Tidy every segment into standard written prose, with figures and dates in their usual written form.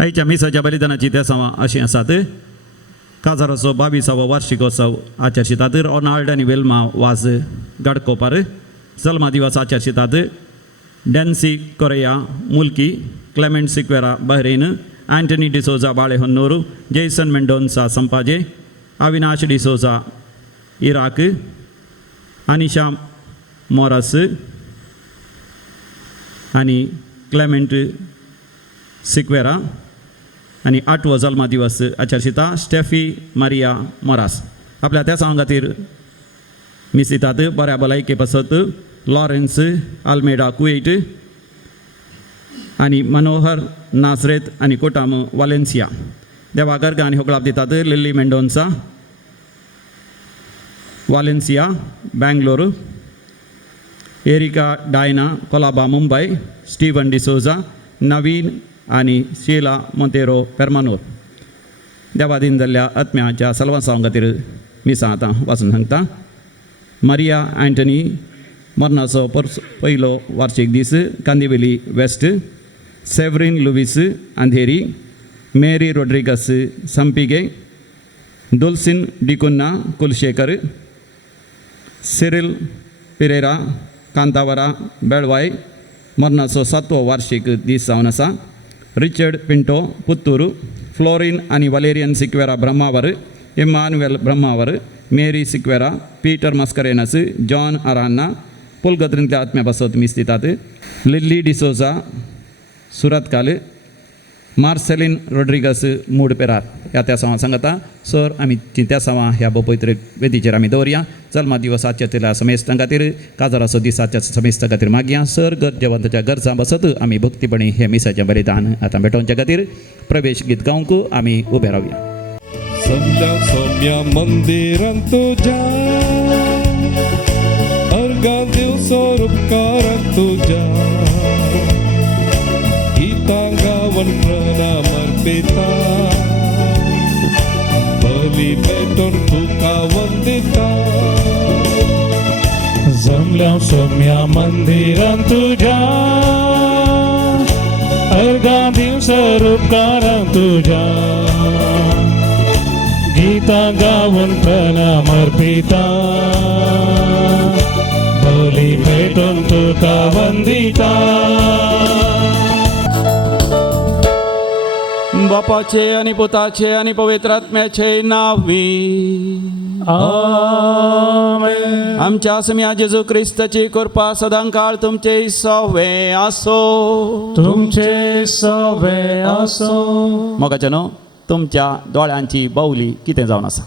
आईच्या मिसाच्या बलिदानाची त्यासावा अशी आसात. काजाराचो 22वा वार्षिकोत्सव आचरशितात. रोनाल्ड आनी वेल्मा वाज गाडकोपार जल्मा दिवस आचरशितात. डॅन्सी कोरेया मुल्की, क्लेमेंट सिक्वेरा बहरेन, अँटनी डिसोजा बाळेहोन्नूर, जेसन मेंडोन्सा संपाजे, अविनाश डिसोजा इराक, अनिशा मोरस आणि क्लेमेंट सिक्वेरा आणि 8वो जल्मा दिवस आचरशिता स्टेफी मारिया मोरास. आपल्या त्या सांगा खातीर मिसितात. बऱ्या भलायके पासत लॉरेन्स आल्मेडा कुवेट आणि मनोहर नासरेत आणि कोटाम वालेन्सिया. देवा गर्ग आणि होकळाप दितात. लिली मेंडोन्सा वालेन्सिया बँगलोर, एरिका डायना कोलाबा मुंबई, स्टीवन डिसोजा नवीन आणि शीला मोंतेरो पेर्मानूर. देवा दिन जाल्ल्या आत्म्याच्या सलवासांक खातीर मिसां आतां वाचून सांगता. मारिया अँटनी मरणाचो पयलो वार्षिक दीस कांदिवेली वेस्ट, सेव्हरीन लुवीस अंधेरी, मेरी रोड्रिगस संपिगे, दुल्सिन डिकुन्ना कुलशेखर, सिरिल पिरेरा कांतावरा बेळवाय मरणाचो 7वो वार्षिक दीस जावन आसा. रिचर्ड पिंटो पुत्तूर, फ्लोरिन आणि वलेरियन सिक्वेरा ब्रह्मावर, इमानुएल ब्रह्मावर, मेरी सिक्वेरा, पीटर मस्करेनस, जॉन अरान्ना. पुलगत्रींतल्या आत्म्या पासत मीस दितात. लिल्ली डिसोजा सुरतकाल, मार्सेलिन रोड्रिगस मूड पेरार. ह्या त्या सांवा सांगता. सर आमी त्या सांवा ह्या पवित्र वेदीचेर आमी दवरया. जल्मा दिवस आचरतल्या समेस्तां खातीर, काजाराचो दीस आचरच्या समेस्तां खातीर मागया. सर जेवंताच्या गरजां बसत आमी भक्तीपणी हे मिसाचें बलिदान आतां भेटोवच्या खातीर प्रवेश गीत गावंक आमी उबे रावया. सौम्या मंदिरांत तुझ्या अर्गा दिवसो उपकारांत तुझ्या गीतां गावन प्रणाम अर्पिता बली पेटोवन तुका वंदिता. जमल्या सौम्या मंदिरांत तुझ्या अर्गा दिवसो उपकारांत तुझ्या गीता गावन प्रणाम अर्पिता बली पेटोवन तुका वंदिता. बापाचे आणि पुताचे आणि पवित्र आत्म्याचे नावी आमेन. आमच्या सम्या जेजू ख्रिस्ताची कृपा सदांकाळ तुमचे सवे असो. तुमचे सवे असो. मोगाचेनो तुमच्या दोळ्यांची बावली कितें जावन आसा.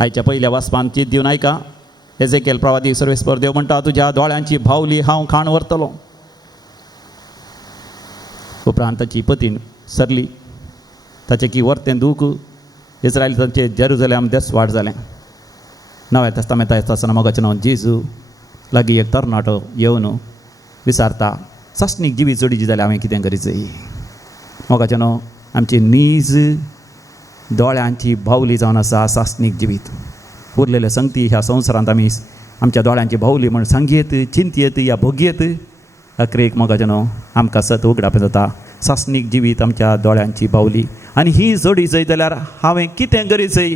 आयच्या पयल्या वाचपान चित दिवन आयका. एजेकेल प्रवादी सर्वेस्पर देव म्हणटा तुज्या दोळ्यांची बावली हांव खाण व्हरतलो. उपरांत ताची पतीन सरली. ताचें की वर्तें दूख इस्रायलींचे जेरुजलेम देसवाड जालें. नव्या तस्तामेंता येता आसतना मोगाचें जेजू लागीं एक तरणाटो येवन विचारता सासणीक जिवी चोडीची जाल्यार हांवें कितें करीचें. मोगाचें आमची नीज दोळ्यांची बावली जावन आसा सासणीक जिवीत. उरलेले संगती ह्या संवसारांत आमी आमच्या दोळ्यांची बावली म्हण सांगयेत चिंतयेत या भोगयेत. अक्रेक मोगाचें आमकां सत उगडाप जाता सासणीक जिवीत आमच्या दोळ्यांची बावली. आनी ही जोडीचय जाल्यार हांवें कितें करीचय.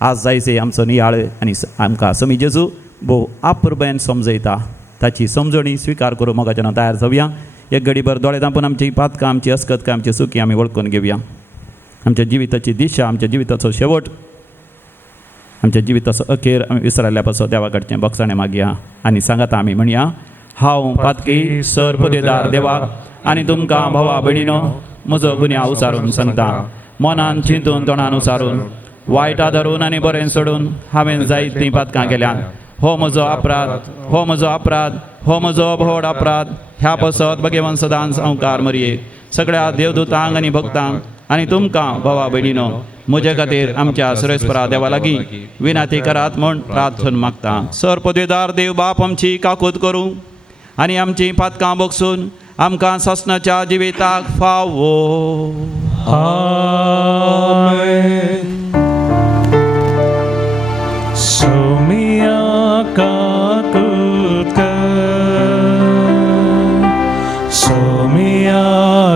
आज जायचें आमचो नियाळ आनी आमकां समी जेजू भोव आपुरबायेन समजयता. ताची समजणी स्विकार करूं मोगाचें तयार जावया. एक घडीभर दोळे धांपून आमची पातकां आमची अस्कतकां आमची सुखी आमी वळखून घेवया. आमच्या जिविताची दिशा आमच्या जिविताचो शेवट आमच्या जिविताचो अखेर आमी विसरल्या पासो देवा कडचें बक्षाणें मागया. आनी सांगाता आमी म्हणया हांव पातकी सर पदेदार देवाक आनी तुमकां भावा भयणीनो म्हजो गुन्या उसारून सांगता. मनान चिंतून तोंडान उसारून वायटा धरून आनी बरें सोडून हांवें जायतीं पातकां केल्यात. हो म्हजो अपराध, हो म्हजो अपराध, हो म्हजो भोड अपराध. ह्या पासत भगेवन सदांच संवकार मरये. सगळ्या देवदूतांक आनी भक्तांक आनी तुमकां भावा भयणीनो म्हजे खातीर आमच्या सर्वेस्परा देवा लागीं विनाती करात म्हूण प्रार्थना मागता. सर पदवीदार देव बाप आमची काकूत करूं आनी आमची पातकां बगसून आमकां ससनाच्या जिविताक फावो. आमेन. सौम्या काकूत कर, सौम्या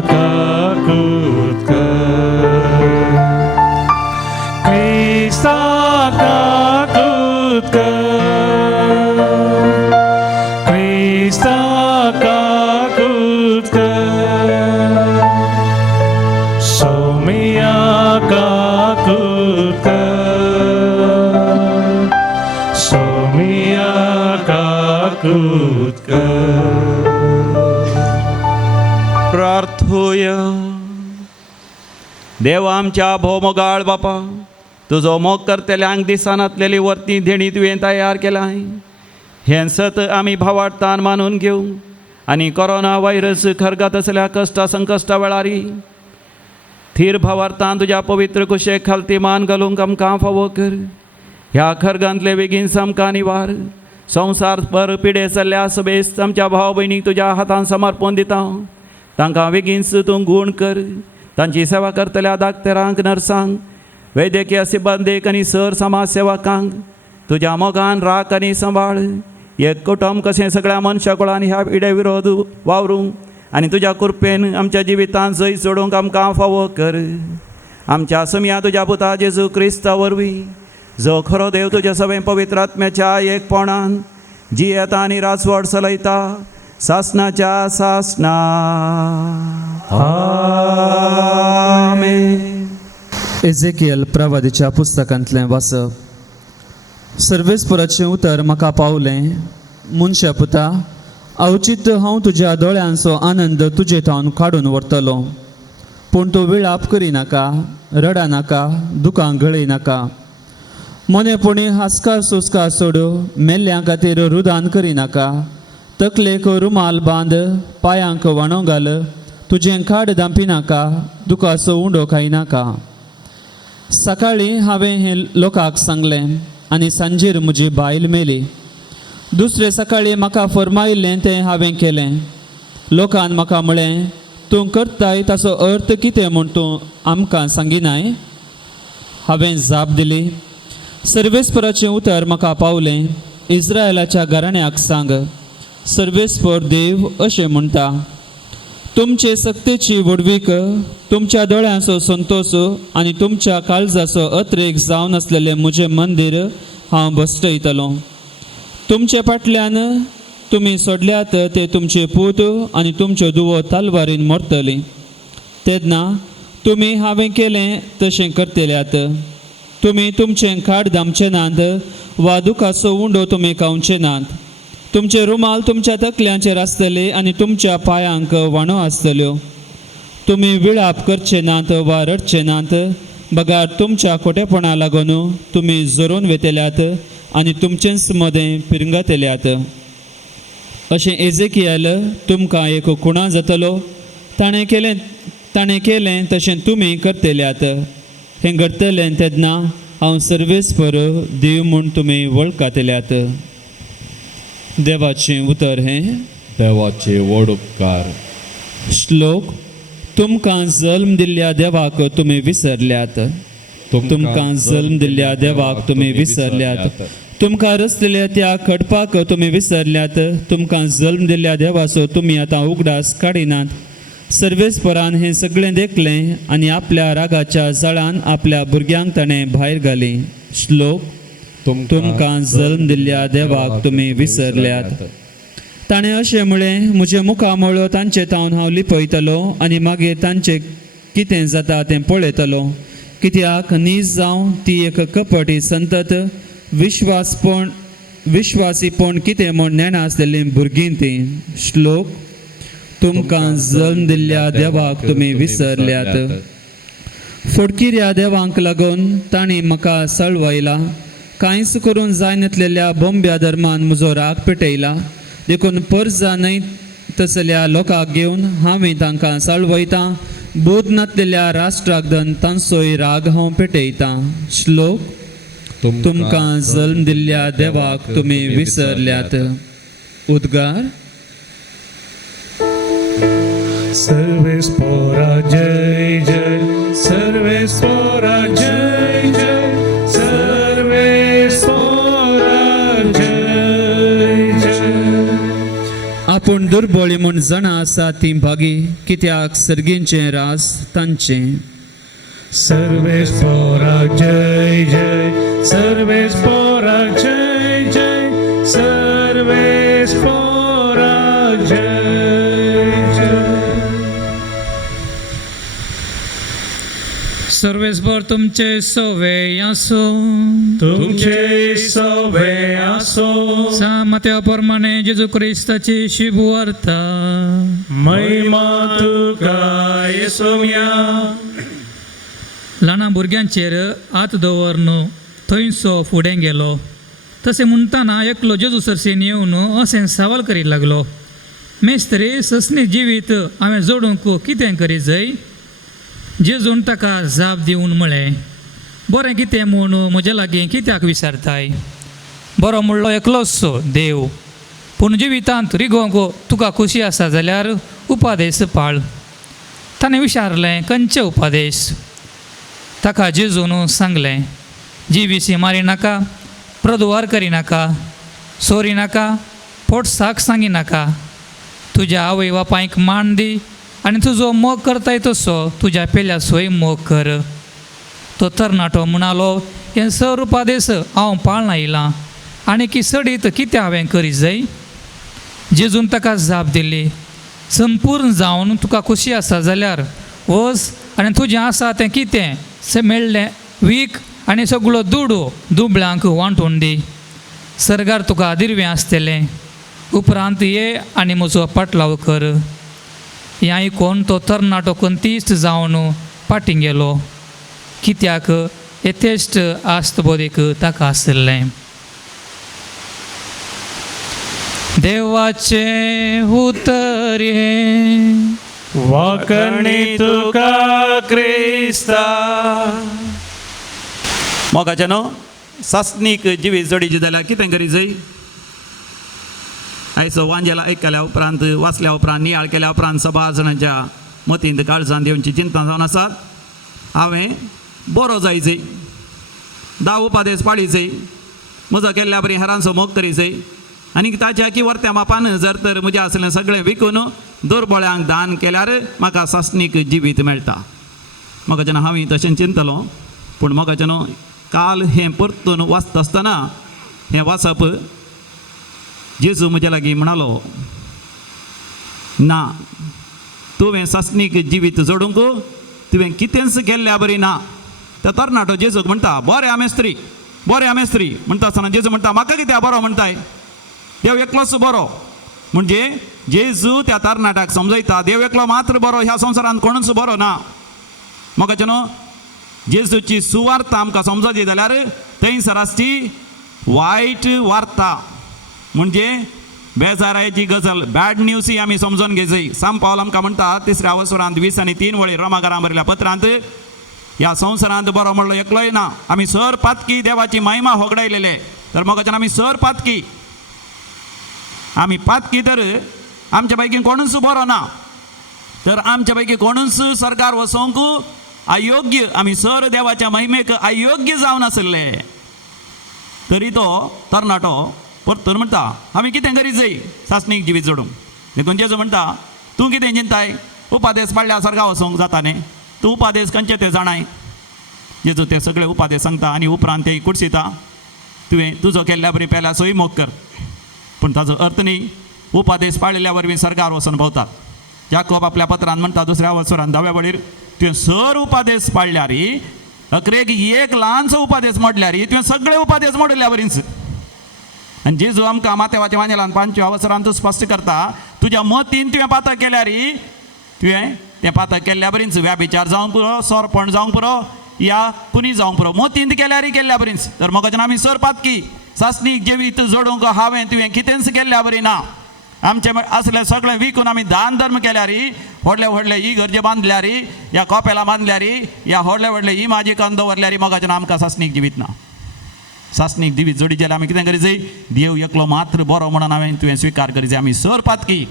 प्रार्थूया. देव आमच्या भोवमोगाळ बापा, तुजो मोग करतल्यांक दिसानातलेली वर्ती देणी तुवें तयार केलाय. हें सत आमी भावार्थान मानून घेऊ आनी कोरोना व्हायरस खरगत असल्या कश्टा संकश्टा वेळारी थीर भावार्थान तुज्या पवित्र कुशेक खालती मान घालूंक आमकां फावो कर. ह्या खरगांतले बेगीन सामका निवार. संवसार पर पिडे चल्ल्या सभेस आमच्या भाव भयणीक तुज्या हातान समर्पण दिता. तांकां बेगीनच तूं गूण कर. तांची सेवा करतल्या दाक्तेरांक, नर्सांक, वैद्यकीय सिब्बंदीक आनी सर समाज सेवकांक तुज्या मोगान राख आनी सांबाळ. एक कुटुंब कशें सगळ्या मनशा कुळान ह्या पिडे विरोध वावरूंक आनी तुज्या कृपेन आमच्या जिवितांत जय सोडूंक आमकां फावो कर. आमच्या समिया तुज्या पुता जेजू क्रिस्ता वरवीं जो खरो देव तुज्या सगळे पवित्र आत्म्याच्या एकपणान जियेता आनी रासवड चलयता सासणाच्या सासणा. आमेन. एझेकियल प्रवादीच्या पुस्तकांतलें वाचप. सर्वेस्पराचें उतर म्हाका पावलें. मनशा पुता, अवचित हांव तुज्या दोळ्यांचो आनंद तुजे थावन काडून व्हरतलो. पूण तूं विळाप करिनाका, रडानाका, दुखां गळयनाका. मोनेपणी हास्कार सुस्कार सोड, मेल्ल्यां खातीर रुदान करिनाका. तकलेक रुमाल बांद, पांयांक वाणो घाल, तुजें खाड दांपिनाका, दुखाचो उंडो खायनाका. सकाळीं हांवें हें लोकांक सांगलें आनी सांजेर म्हजी बायल मेली. दुसरे सकाळीं म्हाका फरमायिल्लें तें हांवें केलें. लोकान म्हाका म्हळें, तूं करताय ताचो अर्थ कितें म्हूण तूं आमकां सांगिनाय. हांवें जाप दिली, सर्वेस्पराचें उतर म्हाका पावलें. इस्रायलाच्या घराण्याक सांग, सर्वेस्पर देव अशें म्हणटा, तुमचे सक्तेची वडवीक, तुमच्या दोळ्यांचो संतोष आनी तुमच्या काळजाचो अत्रेक जावन आसलेलें म्हजें मंदीर हांव बसयतलों. तुमचे फाटल्यान तुमी सोडल्यात ते तुमचे पूत आनी तुमच्यो धुवो तलवारीन मरतली. तेन्ना तुमी हांवें केलें तशें करतल्यात. तुमी तुमचें खाड दामचे नात वा दुखाचो उंडो तुमी खावचे नात. तुमचे रुमाल तुमच्या तकल्यांचेर आसतले आनी तुमच्या पांयांक वाणो आसतल्यो. तुमी विळाप करचे नात वा रडचे नात. बगार तुमच्या खोटेपणा लागून तुमी जोरून वेतल्यात आनी तुमचेच मदें पिरंगतल्यात. अशें एझेकियल तुमकां एक खुणा जातलो. ताणें केलें तशें तुमी करतल्यात. हें घडतलें तेन्ना हांव सर्वेस्पर देव म्हूण तुमी वळखतल्यात. देवाचें उतर हें. देवाचे व्हड उपकार. श्लोक. तुमकां जल्म दिल्ल्या देवाक तुमी विसरल्यात. तुमकां जल्म दिल्ल्या देवाक तुमी विसरल्यात. तुमकां रचलेल्या त्या खडपाक तुमी विसरल्यात. तुमकां जल्म दिल्ल्या देवाचो तुमी आतां उगडास काडिनात. सर्वेस्परान हें सगळें देखलें आनी आपल्या रागाच्या जळान आपल्या भुरग्यांक ताणें भायर घालीं. श्लोक. तुमकां जल्म दिल्ल्या देवाक तुमी विसरल्यात. ताणें अशें म्हळें, म्हजे मुखामळो तांचे तावन हांव लिपयतलो आनी मागीर तांचें कितें जाता तें पळयतलो. कित्याक नीज जावं ती एक कपटी संतत विश्वासीपण कितें म्हूण नेणा आसलेलीं भुरगीं तीं. श्लोक. तुमकां जल्म दिल्ल्या देवाक तुमी विसरल्यात. फडकिऱ्या देवांक लागून तांणी म्हाका सळवयला. कांयच करून जायनासलेल्या बोंब्या धर्मान म्हजो राग पेटयला. देखून पर्जा न्हय तसल्या लोकांक घेवन हांवें तांकां सळवयतां. बोध नासलेल्या राष्ट्राक धन तांचोय राग हांव पेटयतां. श्लोक. तुमकां जल्म दिल्ल्या देवाक तुमी विसरल्यात. उद्गार. सर्वेस्परा जय जय, सर्वेस्परा जय जय, सर्वेस्परा जय जय. आपूण दुर्बळी म्हूण जाणां आसा ती भागी, कित्याक सर्गींचें रास तांचें. सर्वेस्परा जय जय, सर्वेस्परा जय जय, सर्वेस्परा जय जय. सर्वेस्पर तुमचे सवे आसो. तुमचे सवे आसो. सामत्या प्रमाणे जेजू क्रिस्ताची शुभ वार्ता. महिमा रे सोम्या ल्हान भुरग्यांचेर हात दवरन थंयसो फुडें गेलो. तशें म्हणटाना एकलो जेजू सरसेन येवन अशें सवाल करीत लागलो, मेस्त्री ससनी जिवीत हांवें जोडूंक कितें करी जाय? जेजून ताका जाप दिवन म्हळें, बरें कितें म्हूण म्हजे लागीं कित्याक विचारताय? बरो म्हणलो एकलोच देव, पूण जिवितांत रिगोंक तुका खोशी आसा जाल्यार उपादेश पाळ. ताणें विचारलें, खंयचे उपादेश? ताका जेजून सांगलें, जिवीशी मारिनाका, प्रदुवार करिनाका, सोरिनाका, पोटसाक सांगिनाका, तुज्या आवय बापायक मान दी आनी तुजो मोग करताय तसो तुज्या पेल्या सोय मोग कर. तो तरणाटो म्हणालो, हे सर उपादेश हांव पाळना येयलां आनी की सडीत कितें हांवें करी जाय? जेजून ताका जाप दिली, संपूर्ण जावन तुका खोशी आसा जाल्यार वच आनी तुजें आसा तें कितें तें मेळ्ळें वीक आनी सगळो दुडू दुबळ्यांक वांटून दी. सर्गार तुका दिर्वें आसतलें. उपरांत ये आनी म्हजो पाटलाव कर. हें आयकून तो तरणाटो कंतिश्ट जावन फाटीं गेलो, कित्याक येथेश्ट आस्त बोदेक ताका आसलें. देवाचे उतर हे वाकणी तुका क्रिस्ता. मोगाचे न्हू सासणीक जिवीत जोडीची जाल्यार कितें करी जाय? आयचो वांजेला आयकल्या उपरांत वाचल्या उपरांत नियाळ केल्या उपरांत सभा जाणांच्या मतींत काळजांत देवची चिंता जावन आसात. हांवें बरो जायचें, 10 उपादेश पाळीचें, म्हजो केल्ल्या बरी हेरांचो मोग करीचें आनी ताच्या की वर्त्या मापान जर तर म्हजें आसलें सगळें विकून दुर्बळ्यांक दान केल्यार म्हाका सासणीक जिवीत मेळटा. म्हाका हांवें तशें चिंतलो, पूण म्हाका न्हू काल हें परतून वाचता आसतना हें वाचप जेजू म्हजे लागीं म्हणालो, ना तुवें सासणीक जिवीत जोडूंक तुवें कितेंच केल्ल्या बरी ना. तो तरणाटो जेजूक म्हणटा, बरें आमेस्त्री, बरें आमेस्त्री म्हणटा आसतना जेजू म्हणटा, म्हाका कित्याक बरो म्हणटाय? देव एकलोच बरो. म्हणजे जेजू त्या तरणाट्याक समजयता, देव एकलो मात्र बरो, ह्या संवसारांत कोणूच बरो ना. म्हाका न्हू जेजूची सुवार्ता आमकां समजची जाल्यार थंयसर आसची वायट वार्ता, म्हणजे बेजारायची गजाल, बॅड न्यूज ही आमी समजून घेवची. सांत पावल आमकां म्हणटा 3ऱ्या वसरांत 20 आनी 3 वळी रोमाकारां बरयल्या पत्रांत, ह्या संवसारांत बरो म्हणलो एकलोय ना. आमी सर पातकी देवाची महिमा होगडायलेले, तर म्हाका आमी सर पातकी, आमी पातकी तर आमच्या पैकी कोणूच बरो ना. तर आमच्या पैकी कोणूच सरकार वसोंक अयोग्य, आमी सर देवाच्या महिमेक अयोग्य जावन आसले. तरी तो तरणाटो परतून म्हणटा, आमी कितें करी जाय सासणीक जिवीत जोडूंक? देखून जेजू म्हणटा, तूं कितें चिंताय? उपादेश पाळ्ळ्या सर्गा वचोंक जाता न्ही? तूं उपादेश खंयचे ते जाणाय? जेजू ते सगळे उपादेश सांगता आनी उपरांत ते कुडसिता, तुवें तुजो केल्ल्या बरी पेल्या सोय मोग कर. पूण ताजो अर्थ न्ही उपादेश पाळिल्ल्या वरवीं सर्गार वचून भोंवतात. याकोब आपल्या पत्रांत म्हणटा 2ऱ्या वसरांत 10व्या वळीर, तुवें सर उपादेश पाळल्यार अकरेक एक ल्हानसो उपादेश मोडल्यार तुवें सगळे उपादेश मोडल्या बरींच. आनी जेजू आमकां मातेवाच्या वांजेलांत 5व्या वसरांत स्पश्ट करता, तुज्या मतीन तुवें पातक केल्यार तुवें तें पातक केल्ल्या बरींच. व्याभिचार जावंक पुरो, सोरपण जावंक पुरो, या कुणी जावंक पुरो, मतींत केल्यार केल्ल्या बरींच. तर म्हाका आमी सर पातकी सासणीक जिवीत जोडूंक हांवें तुवें कितेंच केल्ल्या बरी ना. आमचे असलें सगळें विकून आमी दान धर्म केल्यार, व्हडले व्हडले इगर्जे बांदल्यार, या कोपेलां बांदल्यार, या व्हडले व्हडले इमाजिकान दवरल्यार म्हाका आमकां सासणीक जिवीत ना. सासणीक जिवीत जोडी जाल्यार आमी कितें करी जाय? देव एकलो मात्र बरो म्हणून हांवें तुवें स्विकार करी जाय. आमी सर पातकी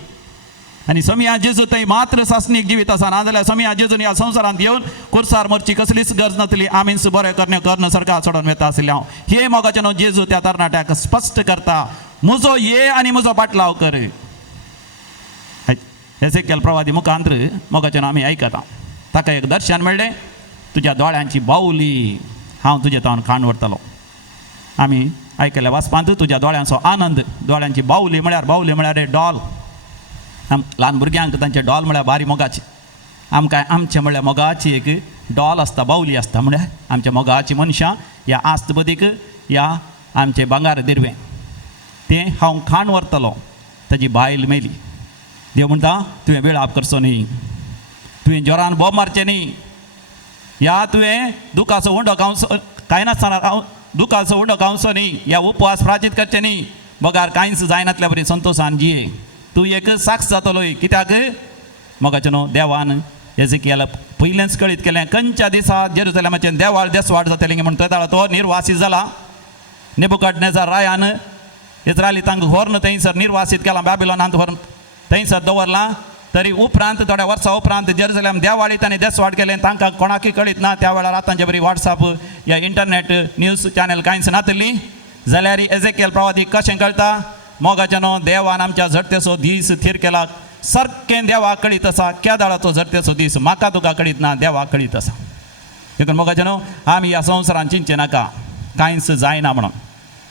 आनी समिया जेजू थंय मात्र सासणीक जिवीत आसा. नाजाल्यार समिया जेजून ह्या संवसारांत येवन कुर्सार मरची कसलीच गरज नासली. आमीच बरें कर्ण सरकार सोडून वेता आसले हांव. हे मोगाचें न्हू जेजू त्या तरणाट्याक स्पश्ट करता, म्हजो ये आनी म्हजो पाटलाव कर. हेसेकेल प्रवादी मुखांत्र मोगाचें आमी आयकता. ताका एक दर्शन मेळ्ळें, तुज्या दोळ्यांची बावली हांव तुजे तावन खाण व्हरतलो. आमी आयकल्या वाचपांत तुज्या दोळ्यांचो आनंद, दोळ्यांची बावली म्हळ्यार डॉल. ल्हान भुरग्यांक तांचे डॉल म्हळ्यार बारी मोगाची. आमकां आमचे म्हळ्यार मोगाची एक डॉल आसता, बावली आसता. म्हळ्यार आमच्या मोगाची मनशां ह्या आस्त बदीक ह्या आमचे भांगार दिरवें तें हांव खाण व्हरतलो. ताजी बायल मेली. देव म्हणटा तुवें वेळ आप करचो न्ही, तुवें जोरान बोब मारचें न्ही ह्या तुवें दुखाचो उंडो कावंसो कांय नासतना दुखाचो उंडो कावंसो न्ही ह्या उपवास प्राचीत करचें न्ही बोगार कांयच जायनातल्या बरी संतोशान जिये तूं एक साक्ष जातलोय कित्याक मोगाचें न्हू देवान एजेकियेल पयलेंच कळीत केलें खंयच्या दिसा जेरुसलेमाचें देवाळ देसवाड जातलें म्हणून त्या तो निर्वासीत जाला नेबुकदनेझर रायान इस्रायलितांक व्हरून थंयसर निर्वासीत केलां बॅबिलोनांत व्हरून थंयसर दवरलां तरी उपरांत थोड्या वर्सां उपरांत जेरुसलेम देवाळीत आनी देसवाड केलें तांकां कोणाकय कळीत ना त्या वेळार आतांचे बरी वॉट्सॅप ह्या इंटरनेट न्यूज चॅनल कांयच नातली जाल्यार एजेकियल प्रवादीक कशें कळटा मोगाचें न्हू देवान आमच्या झडतेचो दीस थीर केला सारकें देवाक कळीत आसा केदाळाचो झडतेचो दीस म्हाका तुका कळीत ना देवाक कळीत आसा देखून मोगाचें न्हू आमी ह्या संवसारान चिंतचें नाका कांयच जायना म्हणून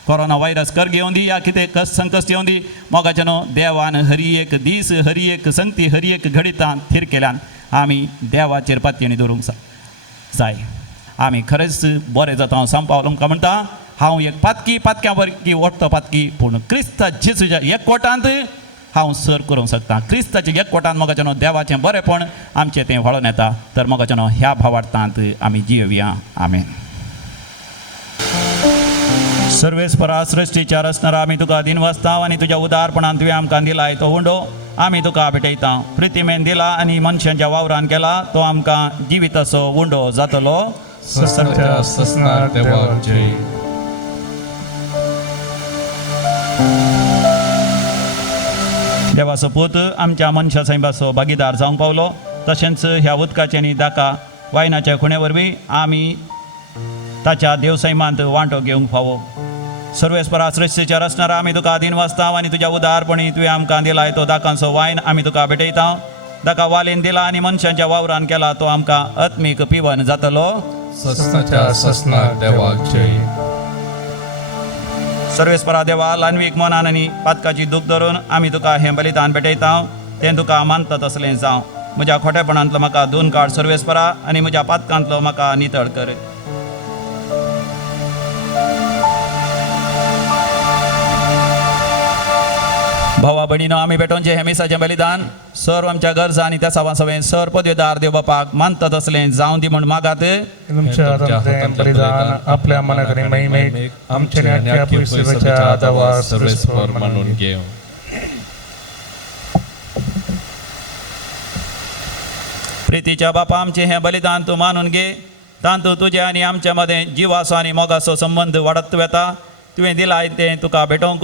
कोरोना वायरस कर घेवन दी या कितें कस संकश्ट येवन दी मोगाचें न्हू देवान हरी एक दीस हरी एक संगती हरी एक घडितां थीर केल्यान आमी देवाचेर पातयेणी दवरूंक जाय आमी खरेंच बरें जाता हांव सांपावलो तुमकां म्हणटा हांव एक पातक्या वरकी ओडतो पातकी पूण क्रिस्त जेजूच्या एकवटांत हांव सर करूंक शकता क्रिस्ताच्या एकवटांत मोगाचें न्हू देवाचें बरेंपण आमचें तें वळोन येता तर मोगाचें न्हू ह्या भावार्थांत आमी जियेवया आमेन सर्वेस्परा सृश्टीच्या रचणारा आमी तुका दिनवसता आनी तुज्या उदारपणान तुवें आमकां दिलाय तो उंडो आमी तुका भेटयता प्रितिमेन दिला आनी मनशांच्या वावरान केला तो आमकां जिविताचो उंडो जातलो सत्या ससनार देवाक जय देवाचो पूत आमच्या मनशा सैबाचो भागीदार जावंक पावलो तशेंच ह्या उदकाचे न्ही दाका वायनाच्या खुणे वरवीं आमी ताच्या देवसैमांत वांटो घेवंक फावो सर्वेस्परा सृश्टीच्या रचणारा आमी तुका दिनवसता आनी तुज्या उदारपणी तुवें आमकां दिलाय तो दाकांचो वायन आमी तुका भेटयता दाका वालेन दिला आनी मनशांच्या वावरान केला तो आमकां आत्मीक पिवन जातलो सत्या ससनार देवाक जय सर्वेस्परा देवा लान्वीक मनान आनी पातकाची दूख धरून आमी तुका हें बलिदान भेटयता तें तुका मानता तसलें जावं म्हज्या खोटेपणांतलो म्हाका धुवन काड सर्वेस्परा आनी म्हज्या पातकांतलो म्हाका नितळ कर भावा भयणीनो आमी भेटोवचें हें मिसाचें बलिदान सर्व आमच्या गरजा आनी त्या सवें सर पदवेदार देव बापाक मानता तसलें जावं दी म्हूण मागात तुमच्या हातांतलें बलिदान आपल्या मनाकरी महिमेक आमच्या आख्या पृथ्वीच्या आदावा सर्वेस्पर मानून घेव प्रितीच्या बापा आमचें हें बलिदान तूं मानून घे तांतू तुजे आनी आमच्या मदें जिवाचो आनी मोगाचो संबंद वाडत वेता तुवें दिलाय तें तुका भेटोवंक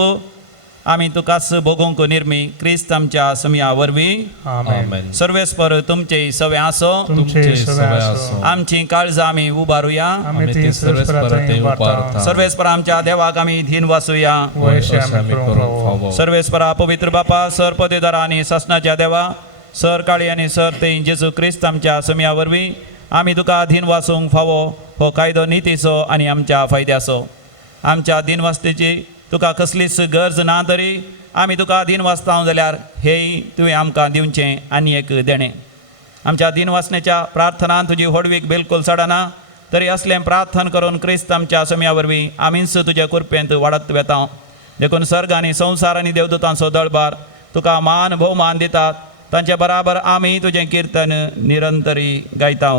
आमी तुकाच भोगूंक निर्मी क्रिस्त आमच्या समिया वरवीं आमेन सर्वेस्पर तुमचे सवे आसो तुमचे सवे आसो आमची काळजां आमी उबारुया आमी ती सर्वेस्परांत उबारता सर्वेस्पर आमच्या देवाक आमी धीन वाचुया वयशे आमी करूंक फावो सर्वेस्परा पवित्र बापा सर पदेदारा आनी ससनाच्या देवा सर काळी आनी सर ते जेजू क्रिस्त आमच्या समिया वरवीं आमी तुका धीन वाचूंक फावो हो कायदो नितीचो आनी आमच्या फायद्याचो आमच्या दिनवस्तेची तुका कसलीच गरज ना तरी आमी तुका दिन वाचता जाल्यार हेय तुवें आमकां दिवचें आनी एक देणें आमच्या दिन वाचनेच्या प्रार्थनान तुजी होडवीक बिलकुल सडना तरी असलें प्रार्थना करून क्रिस्त आमच्या समिया वरवीं आमीच तुजे कृपेंत वाडत वेता देखून सर्ग आनी संवसार आनी देवदूतांचो दळबार तुका मान भोवमान दितात तांचे बराबर आमी तुजें किर्तन निरंतरी गायता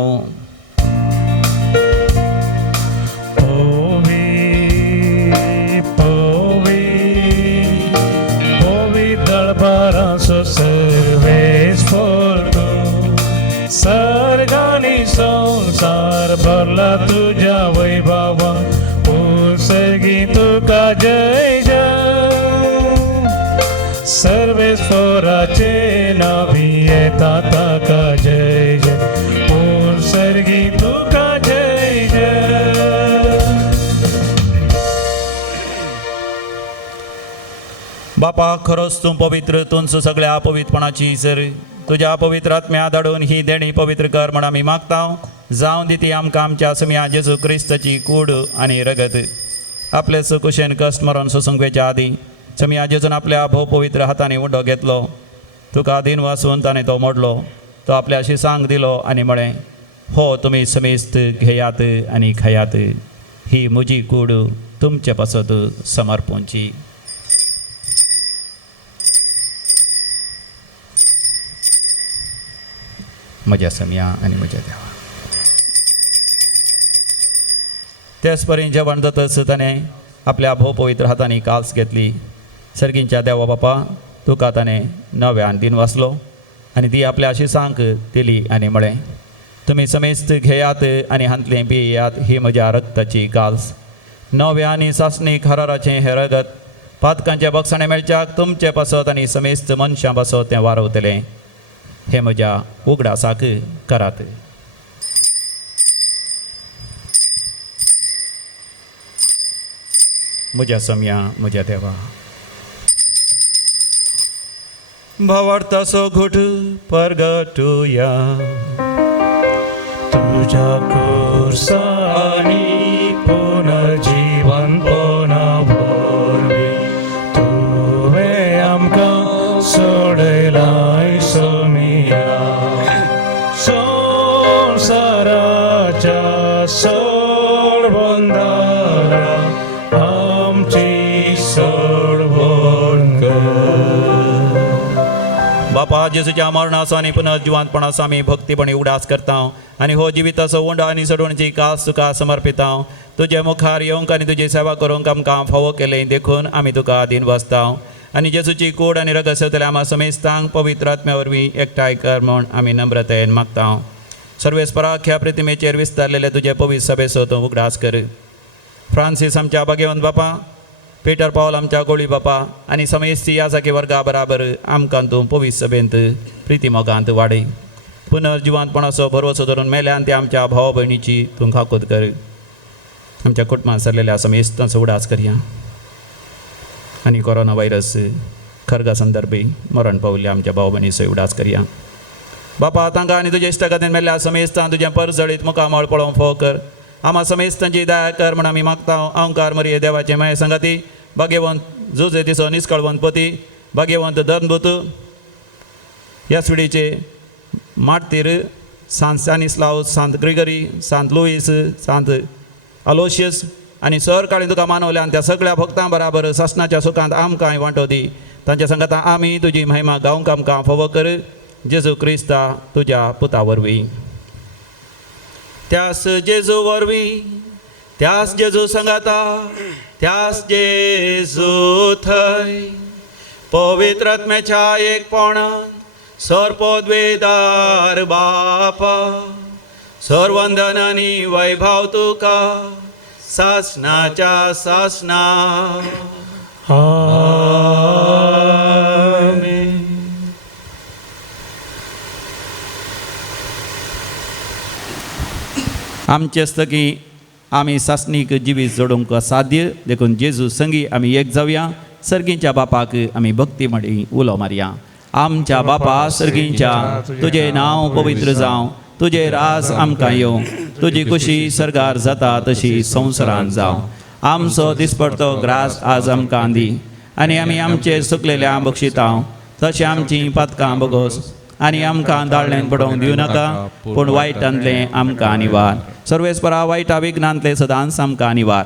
दळबारांचो सर्वेस्पर तूं सर्गानी संसार भरला तुज्या वैभवान सर्गी तुका जय जय सर्वेस्पराचे नावी येता ताका जय जय सर्गी तुका जय जय बापा खरोच तूं पवित्र तूंच सगळ्या अपवित्रपणाची सर तुज्या पवित्र आत्म्या धाडून ही देणी पवित्र कर म्हण आमी मागता जावं दी ती आमकां आमच्या समिया जेजू क्रिस्ताची कूड आनी रगत आपले सुकुशेन कश्ट मरण सुसंगवेच्या आदी समिया जेजून आपल्या भोव पवित्र हातांनी उंडो घेतलो तुका दिन वाचून ताणें तो मोडलो तो आपल्या शिसांक दिलो आनी म्हळें हो तुमी समेस्त घेयात आनी खायात ही म्हजी कूड तुमचे पासत समर्पूंची म्हज्या सम्या आनी म्हज्या देवा. तेच परी जेवण जातच ताणें आपल्या भोव पवित्र हातांनी काल्स घेतली. सर्गींच्या देवा बापा तुका ताणें नव्यान दिन वाचलो आनी ती आपल्या आशिसांक दिली आनी म्हळें, तुमी समेस्त घेयात आनी हांतले पियेयात, ही म्हज्या रक्ताची काल्स. नव्या आनी सासणीक हराराचें हें रगत पातकांच्या बक्षाणें मेळच्याक तुमचे पासत आनी समेस्त मनशां पासत तें वारवतलें. हे म्हज्या उगडासाक करात. म्हज्या सम्या म्हज्या देवा. भावार्थाचो घोट परगटुया. तुझ्या कुर्सानी पुनर्जीवन पुनः भरवी. तुवें आमकां सोडलाय सोमिया. संवसाराच्या सोडबंदारा आमची सोडबंद कर. बापा जेजूच्या मरणाचो आनी पुनर्जिवांतपणाचो आमी भक्तीपणी उगडास करता आनी हो जिविताचो वंडो आनी सोडवणीची कास तुका समर्पिता. तुजे मुखार येवंक आनी तुजी सेवा करूंक आमकां फावो केलें देखून आमी तुका आदीन वाचता आनी जेजूची कूड आनी रगत सतल्या आमा समेस्तांक पवित्र आत्म्या वरवीं एकठांय कर म्हूण आमी नम्रतेन मागता. सर्वेस्पराख्या प्रतिमेचेर विस्तारलेले तुजे पवित्र सभेचो तूं उगडास कर. फ्रांसीस आमच्या भाग्यवंत बापा, पीटर पावल आमच्या गोळी बापा आनी समेस्त यासाकी वर्गा बराबर आमकां तूं पवित्र सभेंत प्रितीमोगांत वाडय. पुनर्जिवांतपणाचो भरवसो धरून मेल्यान ते आमच्या भावा भयणीची तूं खाकूत कर. आमच्या कुटुंबांत सरलेल्या समेस्तांचो उगडास करया आनी कोरोना व्हायरस खरगा संदर्भी मरण पावल्ल्या आमच्या भाव भयणीचो उगडास करया. बापा तांकां आनी तुजे इश्ट खातीर मेल्ल्या समेस्तां तुजें परजळीत मुखामळ पळोवन फोव कर. आमा समेस्तांची दया कर म्हण आमी मागता. अवंकार मरिये देवाचे माये संगती, भाग्यवंत जुजे तिचो निश्कळवंत पती, भाग्यवंत धर्मभूत यासविडीचे मार्तीर, सांत स्टॅनिस्लावस, सांत ग्रिगरी, सांत लुईस, सांत अलोशियस आनी सर काळी तुका मानवल्यान त्या सगळ्या भक्तां बराबर सासणाच्या सुखांत आमकांय वांटो दी. तांच्या संगता आमी तुजी महिमा गावंक आमकां फावो कर. जेजू क्रिस्ता तुज्या पुता वरवीं. त्यास जेजू वरवीं, त्यास जेजू संगता, त्यास जेजू थंय पवित्र आत्म्याच्या एकपणान सर्पोद्वेदार बापा, सर्वंदन आनी वैभव तुका सासणाच्या सासणा. आमेन. आमचे हस्तकी आमी सासणीक जिवीत जोडूंक साध्य देखून जेजू संगी आमी एक जावया. सर्गींच्या बापाक आमी भक्ती म्हणी उलो मारया. आमच्या बापा सर्गींच्या, तुजें नांव पवित्र जावं, तुजें रास आमकां येवं, तुजी कुशी सर्गार जाता तशी संवसारांत जावं. आमचो दिसपडतो ग्रास आज आमकां दी आनी आमी आमचेर सुकलेल्या बक्षिता तशें आमचीं पातकां बोगोस आनी आमकां दाळ्ळेन पडोवंक दिवं नाका, पूण वायटांतलें आमकां निवार. सर्वेस्परा वायटा विघ्नांतले सदांच आमकां निवार.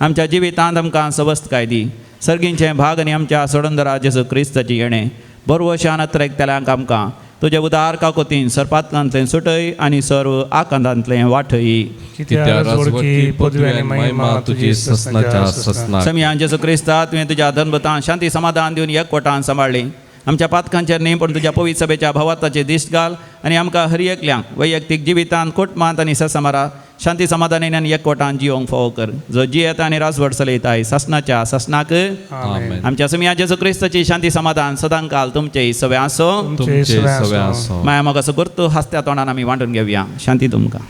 आमच्या जिवितांत आमकां सवस्तकाय दी. सर्गींचें भाग आनी आमच्या सोडंदरा जेजू क्रिस्ताची येणें बरवशान अत्रेकतल्यांक आमकां तुजे उदार काकोतीन सरपातकांतलें सुटय आनी सर्व आकांतांतलें वाठय. कित्या राजवटी पदवी आनी महिमा तुजी ससनाच्या ससना. सम्यान जेजू क्रिस्ता तुवें तुज्या धर्मतान शांती समाधान दिवन एकवटान सांबाळ्ळी. आमच्या पातकांचेर न्ही पण तुज्या पवित्र सभेच्या भवाताचे दिश्ट घाल आनी आमकां हर एकल्यांक वैयक्तीक जिवितांत कुटुंबांत आनी ससमारा शांती समाधानान आनी एकवटान जियोंक फावो कर. जो जियेता आनी राजवट चलयताय सासणाच्या सासनाक. आमच्या सम्या जेजू क्रिस्ताची शांती समाधान सदांकाल तुमचे सवे आसो. तुमचे सवे आसो. माया मोगाचो गुर्तू हास्त्या तोंडान आमी वांटून घेवया. शांती तुमकां.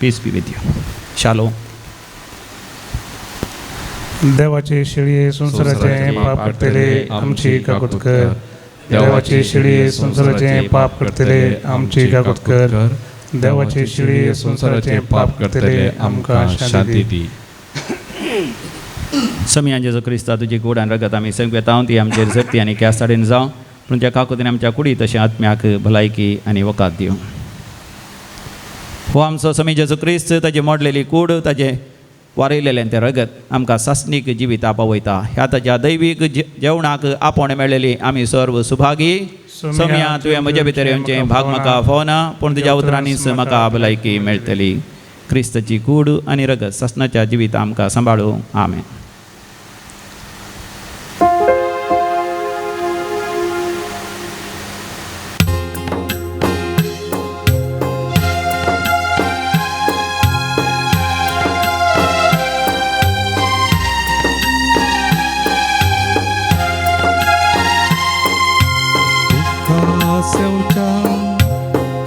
Peace be with you. शालो. देवाचे शिळये संसाराचे पाप करतले आमची काकूत कर. देवाचे शिळये संसाराचे पाप करतले आमची काकूत कर. देवाचे शिळये संसाराचे पाप करतले आमकां शांती दी. सम्या जेजू क्रिस्ता तुजी कूड आनी रगत आमी संगवेता ती आमचेर जगती आनी क्यास्ताडेन जावं, पूण त्या काकुतीन आमच्या कुडी तशें आत्म्याक भलायकी आनी वकात दिवं. हो आमचो समी जेजू क्रिस्त ताची मोडलेली कूड ताचे वारयलेलें तें रगत आमकां सासणीक जिविता पावयता. ह्या ताच्या दैवीक जेवणाक आपोवण मेळ्ळेली आमी सर्व सुभागी. सोम्या तुवें म्हजे भितर येवचें भाग म्हाका फोना, पूण तुज्या उतरांनीच म्हाका भलायकी मेळटली. क्रिस्ताची कूड आनी रगत सासणाच्या जिवीत आमकां सांबाळूं. आमेन.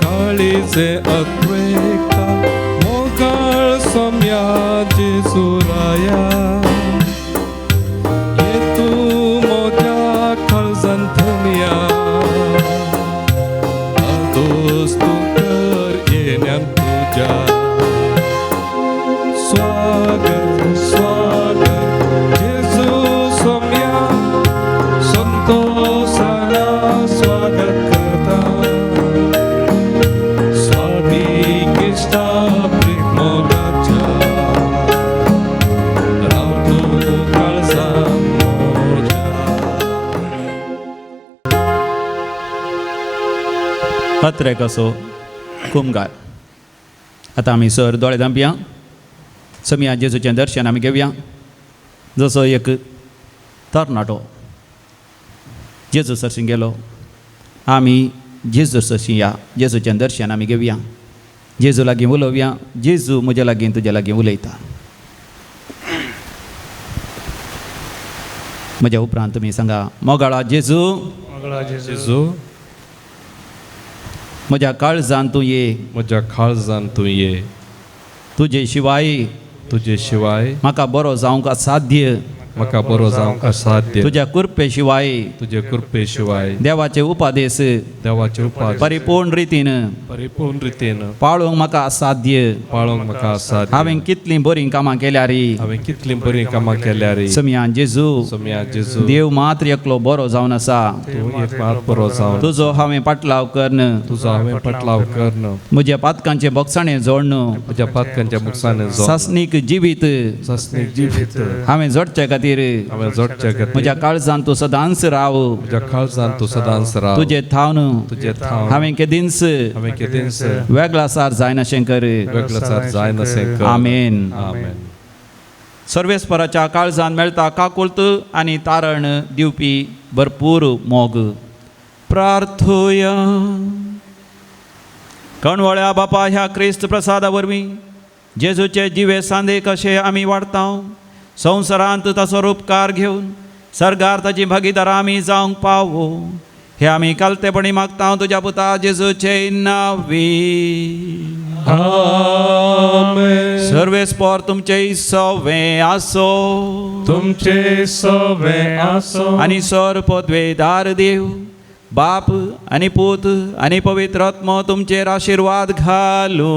काळीचे अत्वेका मोगाळ सोम्या जेजुराया, ये तू मोठ्या काळजांत थमिया, दोस्त तू कर येण्यान तुझ्या. स्वागत स्वागत जेजू सोम्या, संतोषाना स्वागत करता. स्वादिष्टा प्रेमोगाच्या रावतो काळजांत मोज्या. पत्रे कसो कुमगार. आतां आमी सर दोळे धांपया. सोम्या जेजूचें दर्शन आमी घेवया. जसो एक तरणाटो जेजू सरशी गेलो, आमी जेजू सरशी या जेजूचें दर्शन आमी घेवया. जेजू लागीं उलोवया. जेजू म्हजे लागीं तुजे लागीं उलयता. म्हज्या उपरांत तुमी सांगा, मोगाळा जेजू, मंगळा जेजू, जेजू म्हज्या काळजांत तूं ये. म्हज्या काळजांत तूं ये. तुजे शिवाय तुजे शिवाय म्हाका बरो जावंक असाध्य. म्हाका बरो जावंक असाध्य. तुज्या कृपे शिवाय तुजे कृपे शिवाय देवाचे उपादेश देवाचे उपाय परिपूर्ण रितीन परिपूर्ण रितीन पाळोवंक म्हाका असाध्य. पाळोवंक म्हाका असाध्य. हांवें कितलीं बरीं कामां केल्या रे. हांवें कितलीं बरीं कामां केल्या रे. सोम्या जेजू, सोम्या जेजू, देव मात्र एकलो बरो जावन आसा. तूं एक मात बरो जावन तुजो हांवें पाटलाव करन. तुजो हांवें पटलाव करन. म्हज्या पातकांचें बोगसाणें जोडन. म्हज्या पातकांच्या मुखान सासणीक जिवीत सस्नीक जिवीत हांवें जोडचे खातीर हांवें जोडचे खातीर म्हज्या काळजांत तूं सदांच राव. म्हज्या काळजांत तूं सदांच राव. तुजें थावन तुजें थावन हांवें केदींच हांवें केदींच वेगळा सार जायनाशें कर. वेगळाचार जायनाशें कर. आमेन. आमेन. सर्वेस्पराच्या काळजांत मेळटा काकुळत आनी तारण दिवपी भरपूर मोग. प्रार्थोया. कणवळ्या बापा, ह्या क्रिस्त प्रसादा वरवीं जेजूचे जिवे सांदे कशे आमी वाडटा, संवसारांत ताचो उपकार घेवन सर्गार ताची भागीदार आमी जावंक पावो. हे आमी कालतेपणी मागता तुज्या पुता जेजूचे नांवी. आमेन. सर्वेस्पर तुमचे सवे आसो. तुमचे सवे आसो. आनी सर पदवेदार देव बाप आनी पूत आनी पवित्र आत्मा तुमचेर आशिर्वाद घालू.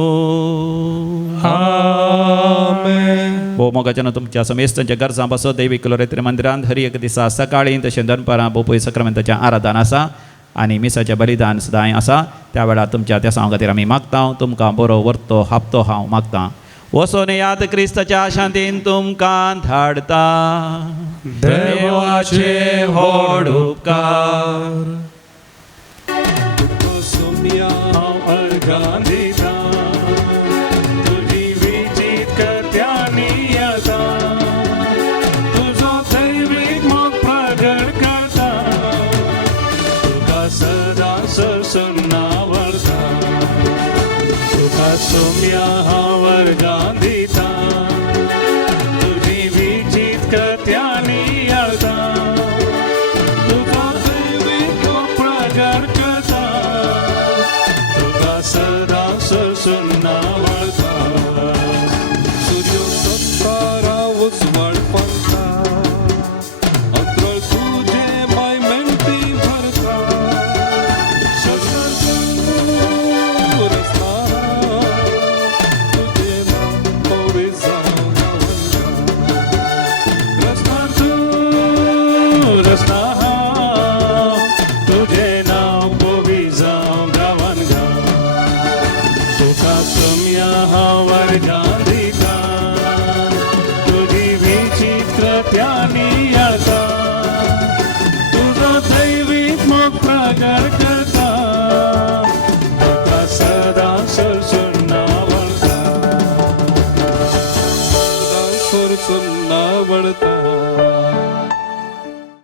आमेन. हो मोगाच्यान तुमच्या समेस्तांच्या गरजां पासो दैवीक लोरेत्र मंदिरांत हर एक दिसा सकाळीं तशें दनपारां बोपय सक्रामेंताचें आराधन आसा आनी मिसाचें बलिदान सदांय आसा. त्या वेळार तुमच्या त्या सांव खातीर आमी मागता. तुमकां बरो व्हरतो हापतो हांव मागतां. वचोन याद क्रिस्ताच्या शांतीन तुमकां धाडता. देवाचे व्हड उपकार. सोम्या हांव अर्गां दिता. तुजी विचित कर्त्यांनी येता. तुजो दैवीक मोग प्रगट करता. तुका सदां सरसुन्न आवडटा. तुका सोम्या हांव अर्गां दिता.